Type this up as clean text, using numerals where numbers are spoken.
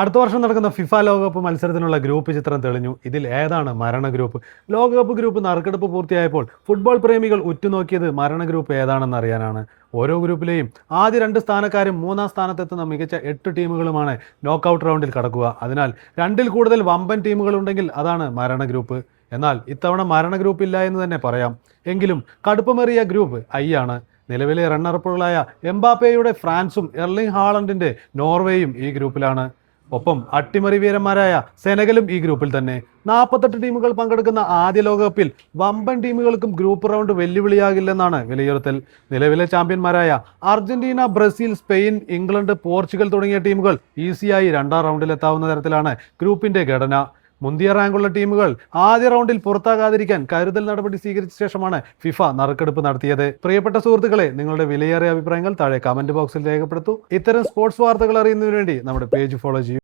അടുത്ത വർഷം നടക്കുന്ന ഫിഫ ലോകകപ്പ് മത്സരത്തിനുള്ള ഗ്രൂപ്പ് ചിത്രം തെളിഞ്ഞു. ഇതിൽ ഏതാണ് മരണ ഗ്രൂപ്പ്? ലോകകപ്പ് ഗ്രൂപ്പ് നറുക്കെടുപ്പ് പൂർത്തിയായപ്പോൾ ഫുട്ബോൾ പ്രേമികൾ ഉറ്റുനോക്കിയത് മരണ ഗ്രൂപ്പ് ഏതാണെന്ന് അറിയാനാണ്. ഓരോ ഗ്രൂപ്പിലെയും ആദ്യ 2 സ്ഥാനക്കാരും 3-ാം സ്ഥാനത്തെത്തുന്ന മികച്ച 8 ടീമുകളുമാണ് നോക്കൌട്ട് റൗണ്ടിൽ കടക്കുക. അതിനാൽ 2-ൽ കൂടുതൽ വമ്പൻ ടീമുകൾ ഉണ്ടെങ്കിൽ അതാണ് മരണ ഗ്രൂപ്പ്. എന്നാൽ ഇത്തവണ മരണ ഗ്രൂപ്പ് ഇല്ല എന്ന് തന്നെ പറയാം. എങ്കിലും കടുപ്പമേറിയ ഗ്രൂപ്പ് ഐ ആണ്. നിലവിലെ റണ്ണറപ്പുകളായ എംബാപ്പയുടെ ഫ്രാൻസും എർലിംഗ് ഹാളണ്ടിന്റെ നോർവേയും ഈ ഗ്രൂപ്പിലാണ്. ഒപ്പം അട്ടിമറി വീരന്മാരായ സെനഗലും ഈ ഗ്രൂപ്പിൽ തന്നെ. 48 ടീമുകൾ പങ്കെടുക്കുന്ന ആദ്യ ലോകകപ്പിൽ വമ്പൻ ടീമുകൾക്കും ഗ്രൂപ്പ് റൗണ്ട് വെല്ലുവിളിയാകില്ലെന്നാണ് വിലയിരുത്തൽ. നിലവിലെ ചാമ്പ്യന്മാരായ Argentina, Brazil, Spain, England, Portugal തുടങ്ങിയ ടീമുകൾ ഈസിയായി 2-ാം റൗണ്ടിലെത്താവുന്ന തരത്തിലാണ് ഗ്രൂപ്പിന്റെ ഘടന. മുന്തിയ റാങ്കുള്ള ടീമുകൾ ആദ്യ റൗണ്ടിൽ പുറത്താകാതിരിക്കാൻ കരുതൽ നടപടി സ്വീകരിച്ച ശേഷമാണ് ഫിഫ നറുക്കെടുപ്പ് നടത്തിയത്. പ്രിയപ്പെട്ട സുഹൃത്തുക്കളെ, നിങ്ങളുടെ വിലയേറിയ അഭിപ്രായങ്ങൾ താഴെ കമന്റ് ബോക്സിൽ രേഖപ്പെടുത്തൂ. ഇത്തരം സ്പോർട്സ് വാർത്തകൾ അറിയുന്നതിന് വേണ്ടി നമ്മുടെ പേജ് ഫോളോ ചെയ്യൂ.